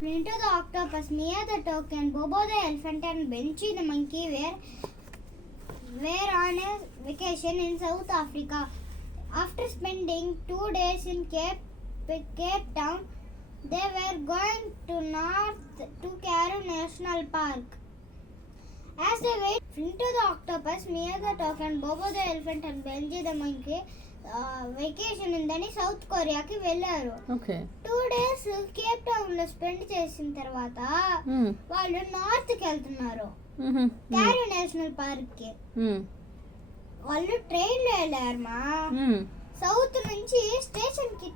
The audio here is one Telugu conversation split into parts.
Flinto the octopus, Mia the toucan, Bobo the elephant, and Benchy the monkey were on a vacation in South Africa. After spending 2 days in Cape Town, they were going to north to Karoo National Park. As they waited, Flinto the octopus, Mia the toucan, Bobo the elephant, and Benchy the monkey vacation ఉందని సౌత్ కొరియాకి వెళ్ళారు. 2 days కేప్ టౌన్ లో స్పెండ్ చేసిన తర్వాత వాళ్ళు నార్త్ కి వెళ్తున్నారు, క్యారీ నేషనల్ పార్క్ కి. వాళ్ళు ట్రైన్ లో వెళ్ళారు మా. సౌత్ నుంచి స్టేషన్ కి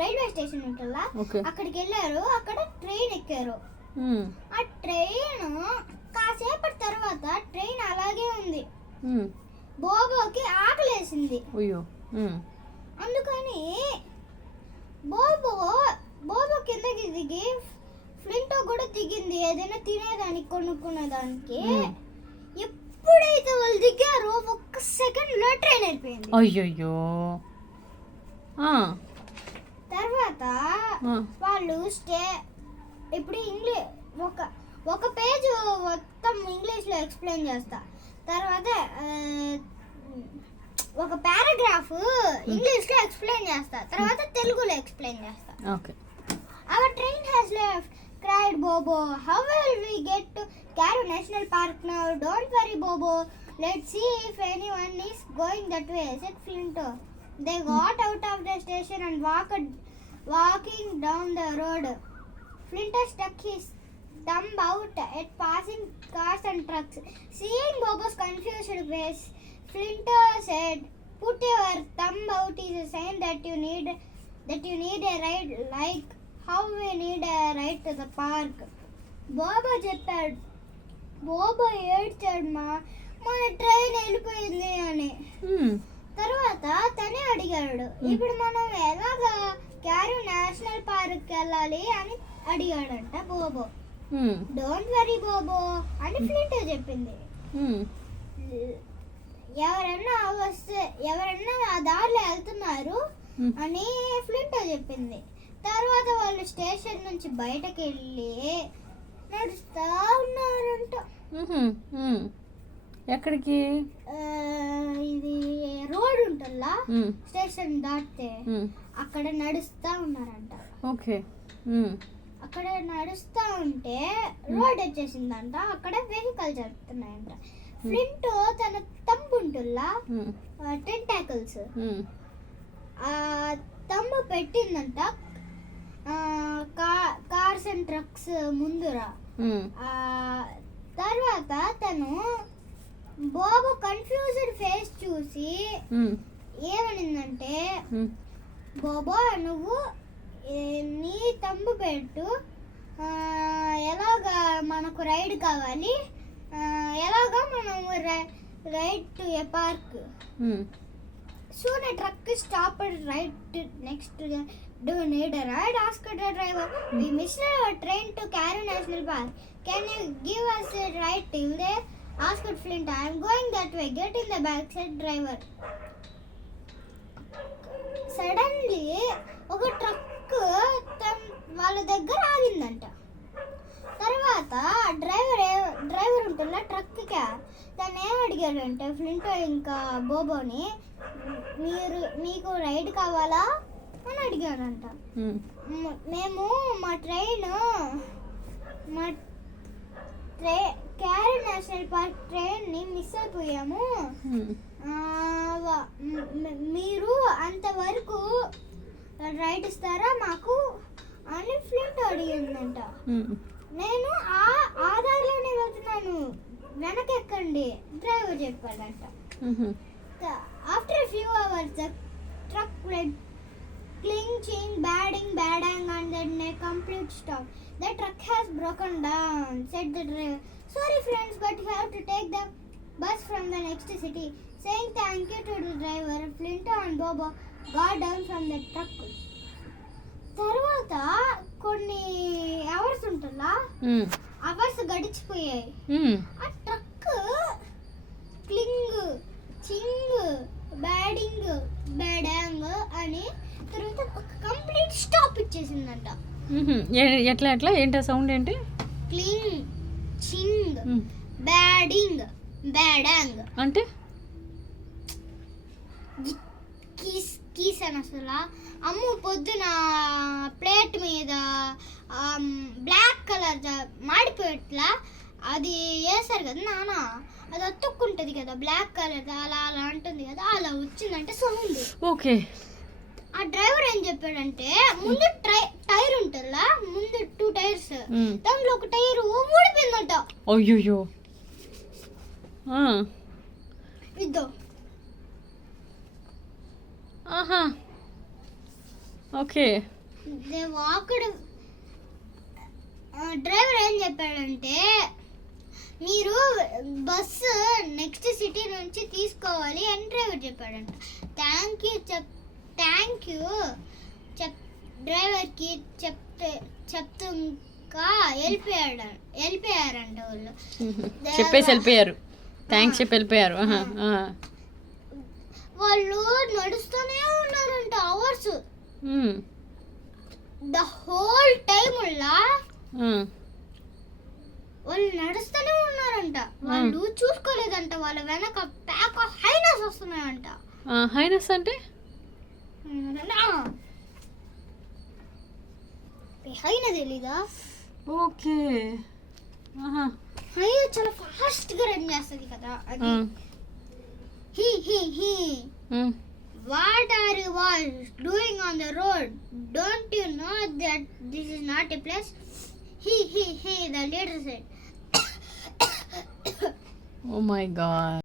రైల్వే స్టేషన్ ఉంటుందా, అక్కడికి వెళ్ళారు. అక్కడ ట్రైన్ ఎక్కారు. ఆ ట్రైన్ కాసేపటి తర్వాత ట్రైన్ అలాగే ఉంది. బోబోకి ఆకలేసింది. అందుకని బోబో కిందకి దిగి, ఫ్లింటో కూడా దిగింది ఏదైనా తినేదానికి కొనుక్కునేదానికి. ఎప్పుడైతే వాళ్ళు దిగారో 1 సెకండ్ లో ట్రైన్ అయిపోయింది. అయ్యో. తర్వాత వాళ్ళు ఇప్పుడు ఒక పేజ్ మొత్తం ఇంగ్లీష్ లో ఎక్స్ప్లెయిన్ చేస్తా. తర్వాత ఒక పారాగ్రాఫ్ ఇంగ్లీష్ లో ఎక్స్ప్లెయిన్ చేస్తా, తర్వాత తెలుగులో ఎక్స్ప్లెయిన్ చేస్తా. Our train has left, cried Bobo. How will we get to Karoo National Park now? Don't worry, Bobo. Let's see if anyone is going that way, said Flinto. They got out of the station and walking down the road. Flinto stuck his thumb out at passing cars and trucks. Seeing Bobo's confused face, Flinto said, "Put your thumb out is a sign that you need a ride, like how we need a ride to the park." Bobo చెప్పాడు. బోబో ఏడ్చాడు, మన ట్రైన్ వెళ్ళిపోయింది అని. తర్వాత తనే అడిగాడు, ఇప్పుడు మనం ఎలాగా క్యారూ నేషనల్ పార్క్ వెళ్ళాలి అని అడిగాడంట బోబో. డోంట్ వరీ బోబో అని ఫ్లింటో చెప్పింది. ఎవరన్నా ఆ దారిలో వెళ్తున్నారు అని ఫ్లింటో చెప్పింది. తర్వాత వాళ్ళు స్టేషన్ నుంచి బయటకు వెళ్ళి నడుస్తా ఉన్నారంట. ఎక్కడికి? ఇది రోడ్ ఉంటుందా, స్టేషన్ దాటితే అక్కడ నడుస్తా ఉన్నారంట. అక్కడ నడుస్తా ఉంటే రోడ్ వచ్చేసిందంట. అక్కడ వెహికల్ జరుగుతున్నాయంట. ఫ్లింటో తన తంబు ఉంటుందా, టెంటాకిల్స్, ఆ తంబు పెట్టిందంట కార్స్ అండ్ ట్రక్స్ ముందురా. తర్వాత తను బోబో కన్ఫ్యూజ్డ్ ఫేస్ చూసి ఏమనిందంటే, బోబో నువ్వు నీ తంబు పెట్టు, ఎలాగా మనకు రైడ్ కావాలి, ఎలాగా మనం ride to a park. Soon a truck stopped right next to the "Do you need a ride?" asked the driver. "We missed our train to Karoo National Park. Can you give us a ride till there?" asked Flint. "I am going that way. Get in the back," said driver. Suddenly ఒక ట్రక్ వాళ్ళ దగ్గర ఆగిందంట. తర్వాత డ్రైవర్ ఉంటుందా ట్రక్ కి, తను ఏం అడిగాడంటే ఫ్లింటో ఇంకా బోబోని, మీకు రైడ్ కావాలా అని అడిగాడంట. మేము మా క్యారీ నేషనల్ పార్క్ ట్రైన్ ని మిస్ అయిపోయాము, మీరు అంతవరకు రైడ్ ఇస్తారా మాకు అని ఫ్లింటో అడిగిందంట. నేను ఆ దారిలోనే వెళ్తున్నాను, వెనకెక్కండి డ్రైవర్ చెప్పాడంట. After a few hours, the truck went clinching, badang, and then a complete stop. "The truck has broken down," said the driver. "Sorry friends, but you have to take the bus from the next city." Saying thank you to the driver, Flinto and Bobo got down from the truck. తర్వాత కొన్ని అవర్స్ ఉంటుందా, అవర్స్ గడిచిపోయాయి. ఆ ట్రక్ క్లింగ్ చింగ్ బ్యాడింగ్ బ్యాడాంగ్ అని తర్వాత ఒక కంప్లీట్ స్టాప్ ఇచ్చేసిందంట. ఎట్లా ఎట్లా ఏంటి ఆ సౌండ్ ఏంటి? క్లింగ్, చింగ్, బ్యాడింగ్, బ్యాడంగ్ అంటే కీస్ కీస్ అని అసలు అమ్ము పొద్దున ప్లేట్ మీద బ్లాక్ కలర్ మాడిపోయేట్లా అది వేసారు కదా నాన్న, అది అతుక్కుంటుంది కదా బ్లాక్ కలర్, అలా అలా అంటుంది కదా, అలా వచ్చిందంటే సౌండ్. ఓకే. ఆ డ్రైవర్ ఏం చెప్పాడంటే ముందు టైర్ ఉంటుందా, ముందు 2 టైర్స్, దాంట్లో ఒక టైర్ ఊడిపోయిందంట. అయ్యో. ఇద్దో. ఆహా, ఓకే. వాకుడు డ్రైవర్ ఏం చెప్పాడంటే మీరు బస్సు నెక్స్ట్ సిటీ నుంచి తీసుకోవాలి అని డ్రైవర్ చెప్పాడంట. థ్యాంక్ యూ డ్రైవర్కి చెప్తాక వెళ్ళిపోయారంట వాళ్ళు. చెప్పేసి వెళ్ళిపోయారు, థ్యాంక్స్ చెప్పి వెళ్ళిపోయారు. వాళ్ళు నడుస్తూనే ఉన్నారంట అవర్స్, ద హోల్ టైమ్ వాళ్ళు నడుస్తూనే ఉన్నారంట. వాళ్ళు చూసుకోలేదంట వాళ్ళ వెనక ప్యాక్ ఆఫ్ హైనస్ వస్తున్నాయంట. హైనస్ అంటే హైనా తెలీదా? ఓకే. హైనా చాలా ఫాస్ట్ గా రన్ చేస్తుంది కదా అది. He What are you all doing on the road? Don't you know that this is not a place? He, the leader said. Oh my God.